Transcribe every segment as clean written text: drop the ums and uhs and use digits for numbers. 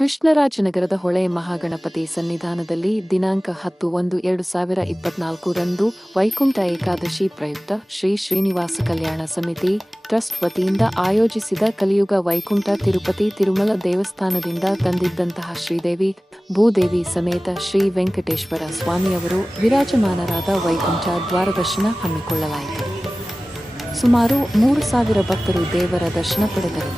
ಕೃಷ್ಣರಾಜನಗರದ ಹೊಳೆ ಮಹಾಗಣಪತಿ ಸನ್ನಿಧಾನದಲ್ಲಿ ದಿನಾಂಕ 10/1/2024 ರಂದು ವೈಕುಂಠ ಏಕಾದಶಿ ಪ್ರಯುಕ್ತ ಶ್ರೀ ಶ್ರೀನಿವಾಸ ಕಲ್ಯಾಣ ಸಮಿತಿ ಟ್ರಸ್ಟ್ ವತಿಯಿಂದ ಆಯೋಜಿಸಿದ ಕಲಿಯುಗ ವೈಕುಂಠ ತಿರುಪತಿ ತಿರುಮಲ ದೇವಸ್ಥಾನದಿಂದ ತಂದಿದ್ದಂತಹ ಶ್ರೀದೇವಿ ಭೂದೇವಿ ಸಮೇತ ಶ್ರೀ ವೆಂಕಟೇಶ್ವರ ಸ್ವಾಮಿಯವರು ವಿರಾಜಮಾನರಾದ ವೈಕುಂಠ ದ್ವಾರದರ್ಶನ ಹಮ್ಮಿಕೊಳ್ಳಲಾಯಿತು. ಸುಮಾರು 3,000 ಭಕ್ತರು ದೇವರ ದರ್ಶನ ಪಡೆದರು.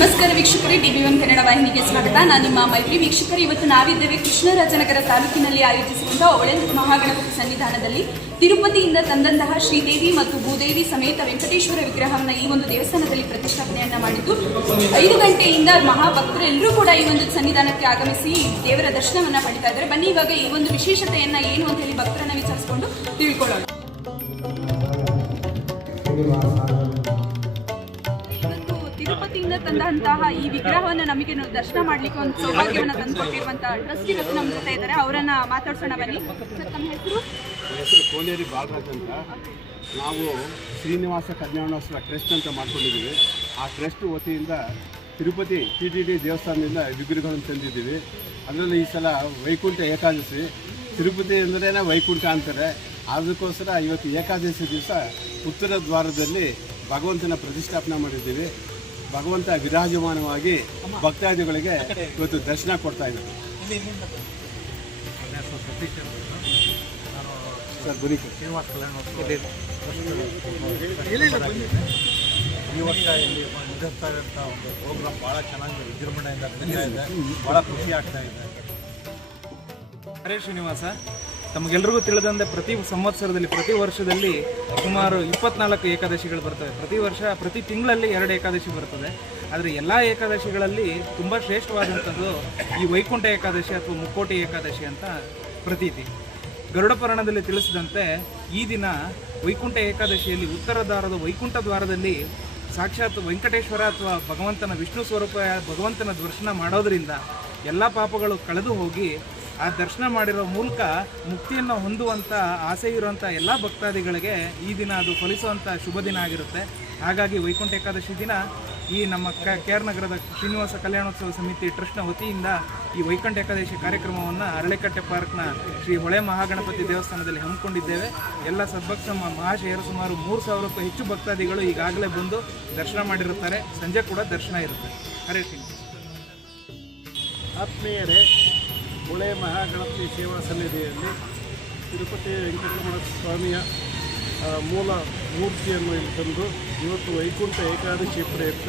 ನಮಸ್ಕಾರ ವೀಕ್ಷಕರೇ, TV1 ಕನ್ನಡ ವಾಹಿನಿಗೆ ಸ್ವಾಗತ. ನಾನು ನಿಮ್ಮ ಮೈತ್ರಿ ವೀಕ್ಷಕರು. ಇವತ್ತು ನಾವಿದ್ದೇವೆ ಕೃಷ್ಣರಾಜನಗರ ತಾಲೂಕಿನಲ್ಲಿ ಆಯೋಜಿಸಿರುವಂತಹ ಹೊಳೆ ಮಹಾಗಣಪತಿ ಸನ್ನಿಧಾನದಲ್ಲಿ ತಿರುಪತಿಯಿಂದ ತಂದಂತಹ ಶ್ರೀದೇವಿ ಮತ್ತು ಭೂದೇವಿ ಸಮೇತ ವೆಂಕಟೇಶ್ವರ ವಿಗ್ರಹವನ್ನು ಈ ಒಂದು ದೇವಸ್ಥಾನದಲ್ಲಿ ಪ್ರತಿಷ್ಠಾಪನೆಯನ್ನ ಮಾಡಿದ್ದು 5 ಗಂಟೆಯಿಂದ ಮಹಾಭಕ್ತರು ಎಲ್ಲರೂ ಕೂಡ ಈ ಒಂದು ಸನ್ನಿಧಾನಕ್ಕೆ ಆಗಮಿಸಿ ದೇವರ ದರ್ಶನವನ್ನ ಪಡಿತಾ ಇದ್ದಾರೆ. ಬನ್ನಿ ಇವಾಗ ಈ ಒಂದು ವಿಶೇಷತೆಯನ್ನ ಏನು ಅಂತ ಹೇಳಿ ಭಕ್ತರನ್ನ ವಿಚಾರಿಸಿಕೊಂಡು ತಿಳ್ಕೊಳ್ಳೋಣ. ತಿರುಪತಿಯಿಂದ ತಂದಂತಹ ಈ ವಿಗ್ರಹವನ್ನು ನಮಗೆ ದರ್ಶನ ಮಾಡಲಿಕ್ಕೆ ಒಂದು ಸೌಭಾಗ್ಯವನ್ನು ತಂದುಕೊಟ್ಟಿರುವಂತಹ ಟ್ರಸ್ಟ್ ಇವತ್ತು ನಮ್ಮ ಜೊತೆ ಇದ್ದಾರೆ. ಅವರನ್ನ ಮಾತಾಡ್ಸೋಣ ಬನ್ನಿ. ಸರ್, ತಮ್ಮ ಹೆಸರು? ಕೋನೇರಿ ಬಾಲರಾಜ್ ಅಂತ. ನಾವು ಶ್ರೀನಿವಾಸ ಕಲ್ಯಾಣೋತ್ಸವ ಟ್ರಸ್ಟ್ ಅಂತ ಮಾಡ್ಕೊಂಡಿದ್ದೀವಿ. ಆ ಟ್ರಸ್ಟ್ ವತಿಯಿಂದ ತಿರುಪತಿ TTD ದೇವಸ್ಥಾನದಿಂದ ವಿಗ್ರಹಗಳನ್ನು ತಂದಿದ್ದೀವಿ. ಅದರಲ್ಲಿ ಈ ಸಲ ವೈಕುಂಠ ಏಕಾದಶಿ. ತಿರುಪತಿ ಅಂದ್ರೇ ವೈಕುಂಠ ಅಂತಾರೆ. ಅದಕ್ಕೋಸ್ಕರ ಇವತ್ತು ಏಕಾದಶಿ ದಿವಸ ಉತ್ತರ ದ್ವಾರದಲ್ಲಿ ಭಗವಂತನ ಪ್ರತಿಷ್ಠಾಪನೆ ಮಾಡಿದ್ದೀವಿ. ಭಗವಂತ ವಿರಾಜಮಾನವಾಗಿ ಭಕ್ತಾದಿಗಳಿಗೆ ಇವತ್ತು ದರ್ಶನ ಕೊಡ್ತಾ ಇದ್ದಾರೆ. ಸರ್, ಬರೀ ಶ್ರೀನಿವಾಸ ಕಲ್ಯಾಣೋತ್ಸವ ಈ ವರ್ಷ ಇಲ್ಲಿ ನಡೆಸ್ತಾ ಇರೋಂಥ ಒಂದು ಪ್ರೋಗ್ರಾಮ್ ಭಾಳ ಚೆನ್ನಾಗಿ ವಿಜೃಂಭಣೆಯಿಂದ ನಡೀತಾ ಇದೆ. ಭಾಳ ಖುಷಿ ಆಗ್ತಾ ಇದೆ. ಹರೇ ಶ್ರೀನಿವಾಸ. ತಮಗೆಲ್ಲರಿಗೂ ತಿಳಿದಂತೆ ಪ್ರತಿ ಸಂವತ್ಸರದಲ್ಲಿ ಪ್ರತಿ ವರ್ಷದಲ್ಲಿ ಸುಮಾರು 24 ಏಕಾದಶಿಗಳು ಬರ್ತವೆ. ಪ್ರತಿ ತಿಂಗಳಲ್ಲಿ 2 ಏಕಾದಶಿ ಬರ್ತದೆ. ಆದರೆ ಎಲ್ಲ ಏಕಾದಶಿಗಳಲ್ಲಿ ತುಂಬ ಶ್ರೇಷ್ಠವಾದಂಥದ್ದು ಈ ವೈಕುಂಠ ಏಕಾದಶಿ ಅಥವಾ ಮುಕ್ಕೋಟಿ ಏಕಾದಶಿ ಅಂತ ಪ್ರತೀತಿ. ಗರುಡ ಪುರಾಣದಲ್ಲಿ ತಿಳಿಸಿದಂತೆ ಈ ದಿನ ವೈಕುಂಠ ಏಕಾದಶಿಯಲ್ಲಿ ಉತ್ತರ ದ್ವಾರದ ವೈಕುಂಠ ದ್ವಾರದಲ್ಲಿ ಸಾಕ್ಷಾತ್ ವೆಂಕಟೇಶ್ವರ ಅಥವಾ ಭಗವಂತನ ವಿಷ್ಣು ಸ್ವರೂಪ ಭಗವಂತನ ದರ್ಶನ ಮಾಡೋದರಿಂದ ಎಲ್ಲ ಪಾಪಗಳು ಕಳೆದು ಹೋಗಿ ಆ ದರ್ಶನ ಮಾಡಿರೋ ಮೂಲಕ ಮುಕ್ತಿಯನ್ನು ಹೊಂದುವಂಥ ಆಸೆ ಇರುವಂಥ ಎಲ್ಲ ಭಕ್ತಾದಿಗಳಿಗೆ ಈ ದಿನ ಅದು ಫಲಿಸುವಂಥ ಶುಭ ದಿನ ಆಗಿರುತ್ತೆ. ಹಾಗಾಗಿ ವೈಕುಂಠ ಏಕಾದಶಿ ದಿನ ಈ ನಮ್ಮ KR ನಗರದ ಶ್ರೀನಿವಾಸ ಕಲ್ಯಾಣೋತ್ಸವ ಸಮಿತಿ ಟ್ರಸ್ಟ್ನ ವತಿಯಿಂದ ಈ ವೈಕುಂಠ ಏಕಾದಶಿ ಕಾರ್ಯಕ್ರಮವನ್ನು ಅರಳೆಕಟ್ಟೆ ಪಾರ್ಕ್ನ ಶ್ರೀ ಹೊಳೆ ಮಹಾಗಣಪತಿ ದೇವಸ್ಥಾನದಲ್ಲಿ ಹಮ್ಮಿಕೊಂಡಿದ್ದೇವೆ. ಎಲ್ಲ ಸದ್ಭಕ್ತ ಮಹಾಶಯರು ಸುಮಾರು 3,000ಕ್ಕೂ ಹೆಚ್ಚು ಭಕ್ತಾದಿಗಳು ಈಗಾಗಲೇ ಬಂದು ದರ್ಶನ ಮಾಡಿರುತ್ತಾರೆ. ಸಂಜೆ ಕೂಡ ದರ್ಶನ ಇರುತ್ತೆ. ಹರೇ ಶ್ರೀ. ಆತ್ಮೀಯರೇ, ಹೊಳೆ ಮಹಾಗಣಪತಿ ಸೇವಾ ಸನ್ನಿಧಿಯಲ್ಲಿ ತಿರುಪತಿ ವೆಂಕಟರಮಣ ಸ್ವಾಮಿಯ ಮೂಲ ಮೂರ್ತಿಯನ್ನು ಇಲ್ಲಿ ತಂದು ಇವತ್ತು ವೈಕುಂಠ ಏಕಾದಶಿ ಪ್ರಯುಕ್ತ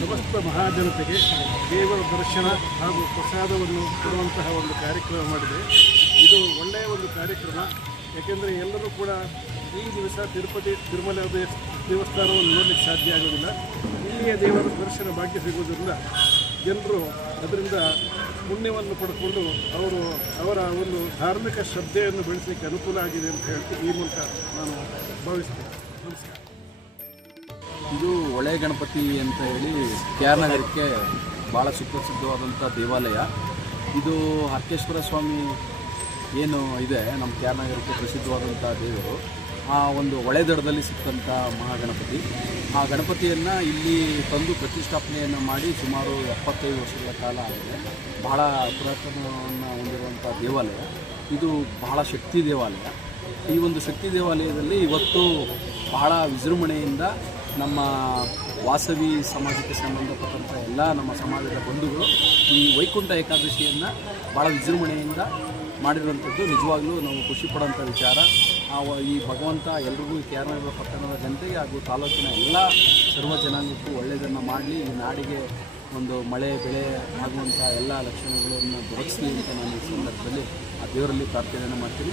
ಸಮಸ್ತ ಮಹಾಜನತೆಗೆ ದೇವರ ದರ್ಶನ ಹಾಗೂ ಪ್ರಸಾದವನ್ನು ಕೊಡುವಂತಹ ಒಂದು ಕಾರ್ಯಕ್ರಮ ಮಾಡಿದೆ. ಇದು ಒಳ್ಳೆಯ ಒಂದು ಕಾರ್ಯಕ್ರಮ. ಯಾಕೆಂದರೆ ಎಲ್ಲರೂ ಕೂಡ ಈ ದಿವಸ ತಿರುಪತಿ ತಿರುಮಲ ದೇವಸ್ಥಾನವನ್ನು ನೋಡಲಿಕ್ಕೆ ಸಾಧ್ಯ ಆಗೋದಿಲ್ಲ. ಇಲ್ಲಿಯ ದೇವರ ದರ್ಶನ ಭಾಗ್ಯ ಸಿಗುವುದರಿಂದ ಜನರು ಅದರಿಂದ ಪುಣ್ಯವನ್ನು ಪಡ್ಕೊಂಡು ಅವರ ಒಂದು ಧಾರ್ಮಿಕ ಶ್ರದ್ಧೆಯನ್ನು ಬೆಳೆಸಲಿಕ್ಕೆ ಅನುಕೂಲ ಆಗಿದೆ ಅಂತ ಹೇಳ್ತೀನಿ. ಈ ಮೂಲಕ ನಾನು ಭಾವಿಸ್ತೇನೆ. ನಮಸ್ಕಾರ. ಇದು ಹೊಳೆ ಗಣಪತಿ ಅಂತ ಹೇಳಿ KR ನಗರಕ್ಕೆ ಭಾಳ ಸುಪ್ರಸಿದ್ಧವಾದಂಥ ದೇವಾಲಯ. ಇದು ಹರ್ಕೇಶ್ವರ ಸ್ವಾಮಿ ಏನು ಇದೆ ನಮ್ಮ KR ನಗರಕ್ಕೆ ಪ್ರಸಿದ್ಧವಾದಂಥ ದೇವರು. ಆ ಒಂದು ಹೊಳೆ ದಡದಲ್ಲಿ ಸಿಕ್ಕಂಥ ಮಹಾಗಣಪತಿ. ಆ ಗಣಪತಿಯನ್ನು ಇಲ್ಲಿ ತಂದು ಪ್ರತಿಷ್ಠಾಪನೆಯನ್ನು ಮಾಡಿ ಸುಮಾರು 75 ವರ್ಷಗಳ ಕಾಲ ಆಗಿದೆ. ಬಹಳ ಪುರಾತನವನ್ನು ಹೊಂದಿರುವಂಥ ದೇವಾಲಯ. ಇದು ಬಹಳ ಶಕ್ತಿ ದೇವಾಲಯ. ಈ ಒಂದು ಶಕ್ತಿ ದೇವಾಲಯದಲ್ಲಿ ಇವತ್ತು ಬಹಳ ವಿಜೃಂಭಣೆಯಿಂದ ನಮ್ಮ ವಾಸವಿ ಸಮಾಜಕ್ಕೆ ಸಂಬಂಧಪಟ್ಟಂಥ ಎಲ್ಲ ನಮ್ಮ ಸಮಾಜದ ಬಂಧುಗಳು ಈ ವೈಕುಂಠ ಏಕಾದಶಿಯನ್ನು ಭಾಳ ವಿಜೃಂಭಣೆಯಿಂದ ಮಾಡಿರುವಂಥದ್ದು ನಿಜವಾಗ್ಲೂ ನಾವು ಖುಷಿ ಪಡೋಂಥ ವಿಚಾರ. ಈ ಭಗವಂತ ಎಲ್ರಿಗೂ KR ನಗರ ಪಟ್ಟಣದ ಜನತೆಗೆ ಹಾಗೂ ತಾಲೂಕಿನ ಎಲ್ಲ ಸರ್ವ ಜನಾಂಗಕ್ಕೂ ಒಳ್ಳೆಯದನ್ನು ಮಾಡಲಿ. ಈ ನಾಡಿಗೆ ಒಂದು ಮಳೆ ಬೆಳೆ ಆಗುವಂಥ ಎಲ್ಲ ಲಕ್ಷಣಗಳನ್ನು ದೊರಕಿಸಲಿ ಅಂತ ನಾನು ಈ ಸಂದರ್ಭದಲ್ಲಿ ಆ ದೇವರಲ್ಲಿ ಪ್ರಾರ್ಥನೆಯನ್ನು ಮಾಡ್ತೀನಿ.